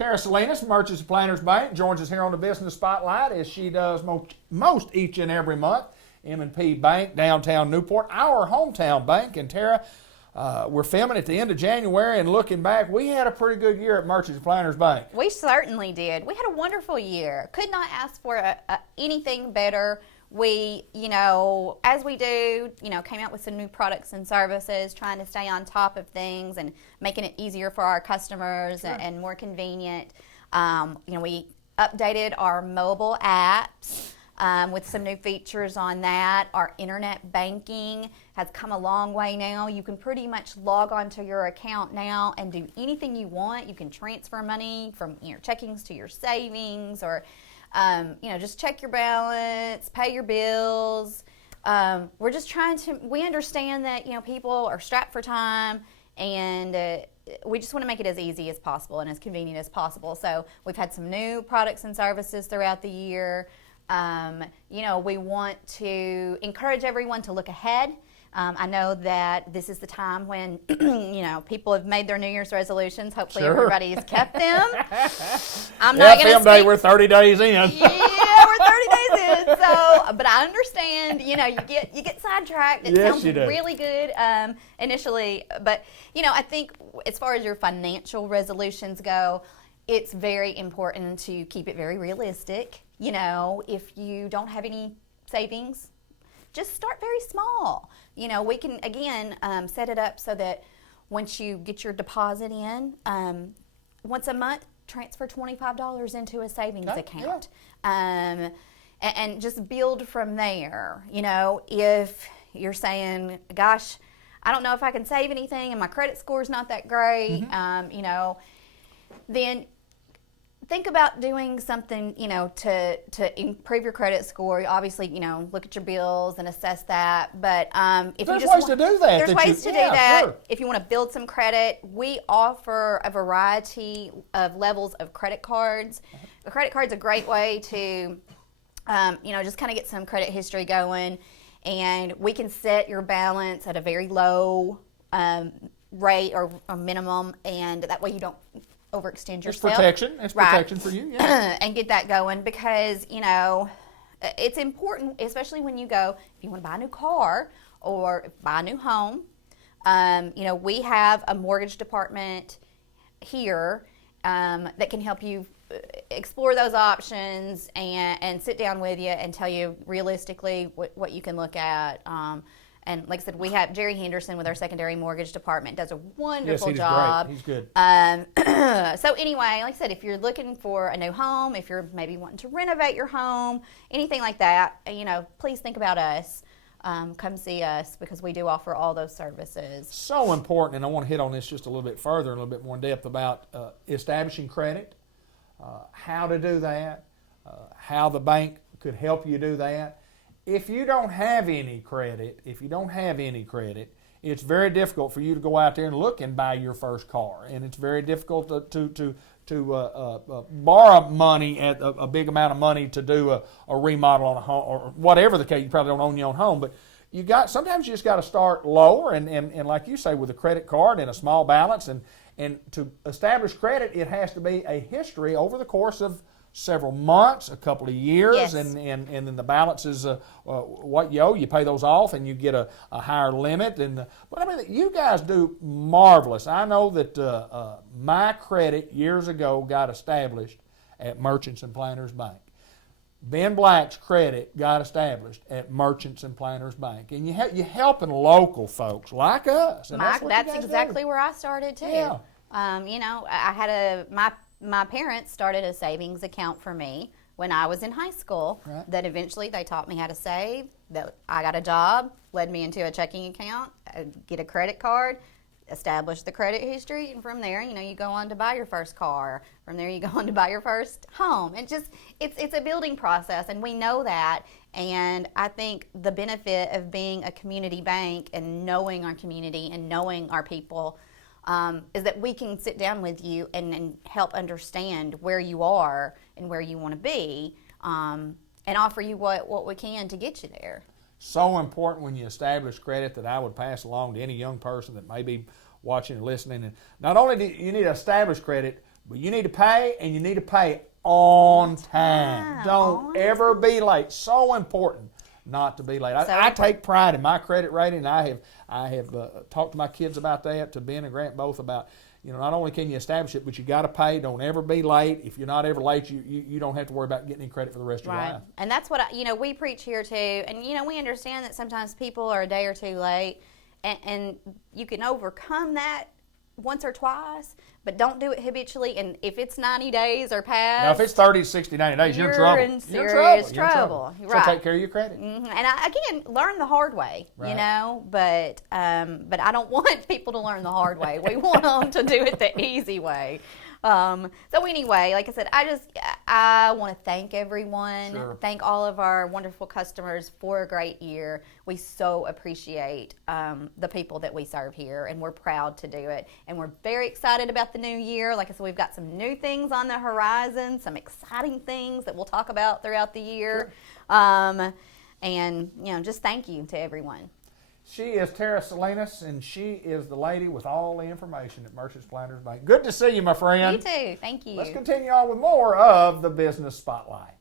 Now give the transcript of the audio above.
Tara Salinas, Merchants and Planners Bank, joins us here on the Business Spotlight as she does most each and every month. M&P Bank, downtown Newport, our hometown bank. And Tara, we're filming at the end of January, and looking back, we had a pretty good year at Merchants and Planners Bank. We certainly did. We had a wonderful year. Could not ask for anything better. We, as we do, came out with some new products and services, trying to stay on top of things and making it easier for our customers and more convenient. We updated our mobile apps with some new features on that. Our internet banking has come a long way now. You can pretty much log onto your account now and do anything you want. You can transfer money from your checkings to your savings, or just check your balance, pay your bills. We're just we understand that, people are strapped for time, and we just want to make it as easy as possible and as convenient as possible. So we've had some new products and services throughout the year. We want to encourage everyone to look ahead. I know that this is the time when, people have made their New Year's resolutions. Hopefully everybody has kept them. I'm not going to day, we're 30 days in. Yeah, we're 30 days in. So, but I understand, you get sidetracked. It sounds really good initially. But, I think as far as your financial resolutions go, it's very important to keep it very realistic. If you don't have any savings, just start very small. We can, again, set it up so that once you get your deposit in, once a month, transfer $25 into a savings account. Yeah. And just build from there. If you're saying, gosh, I don't know if I can save anything and my credit score is not that great, then think about doing something, to improve your credit score. Obviously, look at your bills and assess that. But if there's you just ways to do that. There's ways to do that. Sure. If you want to build some credit, we offer a variety of levels of credit cards. A credit card's a great way to, just kind of get some credit history going. And we can set your balance at a very low rate or a minimum, and that way you don't overextend yourself. It's protection for you, yeah. And get that going, because it's important, especially when you go, if you want to buy a new car or buy a new home. We have a mortgage department here that can help you explore those options and sit down with you and tell you realistically what you can look at. And like I said, we have Jerry Henderson with our secondary mortgage department, does a wonderful job. Great. He's good. So anyway, like I said, if you're looking for a new home, if you're maybe wanting to renovate your home, anything like that, please think about us. Come see us, because we do offer all those services. So important, and I want to hit on this just a little bit further, a little bit more in depth about establishing credit, how to do that, how the bank could help you do that. If you don't have any credit, it's very difficult for you to go out there and look and buy your first car, and it's very difficult to borrow money, at a big amount of money, to do a remodel on a home, or whatever the case. You probably don't own your own home, but sometimes you just got to start lower, and like you say, with a credit card and a small balance, and to establish credit, it has to be a history over the course of several months, a couple of years. Yes. and then the balance is what you owe. You pay those off, and you get a higher limit. But I mean, you guys do marvelous. I know that my credit years ago got established at Merchants and Planners Bank. Ben Black's credit got established at Merchants and Planners Bank, and you're helping local folks like us. And that's exactly where I started too. Yeah. I had my parents started a savings account for me when I was in high school. Right. That eventually they taught me how to save. That I got a job, led me into a checking account, get a credit card, establish the credit history, and from there, you go on to buy your first car. From there, you go on to buy your first home. And it's a building process, and we know that. And I think the benefit of being a community bank and knowing our community and knowing our people is that we can sit down with you and help understand where you are and where you want to be, and offer you what we can to get you there. So important when you establish credit, that I would pass along to any young person that may be watching and listening. And not only do you need to establish credit, But you need to pay, and you need to pay on time. Don't ever be late. So important not to be late. I take pride in my credit rating. I have talked to my kids about that, to Ben and Grant both, about, not only can you establish it, but you got to pay. Don't ever be late. If you're not ever late, you don't have to worry about getting any credit for the rest of your life. And that's what we preach here too. And we understand that sometimes people are a day or two late, and you can overcome that once or twice, but don't do it habitually. And if it's 90 days or past, now if it's 30, 60, 90 days, you're in trouble. You're in serious trouble. So take care of your credit. And again, learn the hard way, but I don't want people to learn the hard way. We want them to do it the easy way. So anyway, like I said, I want to thank everyone, thank all of our wonderful customers for a great year. We so appreciate the people that we serve here, and we're proud to do it. And we're very excited about the new year. Like I said, we've got some new things on the horizon, some exciting things that we'll talk about throughout the year. And just thank you to everyone. She is Tara Salinas, and she is the lady with all the information at Merchants Planters Bank. Good to see you, my friend. You too. Thank you. Let's continue on with more of the Business Spotlight.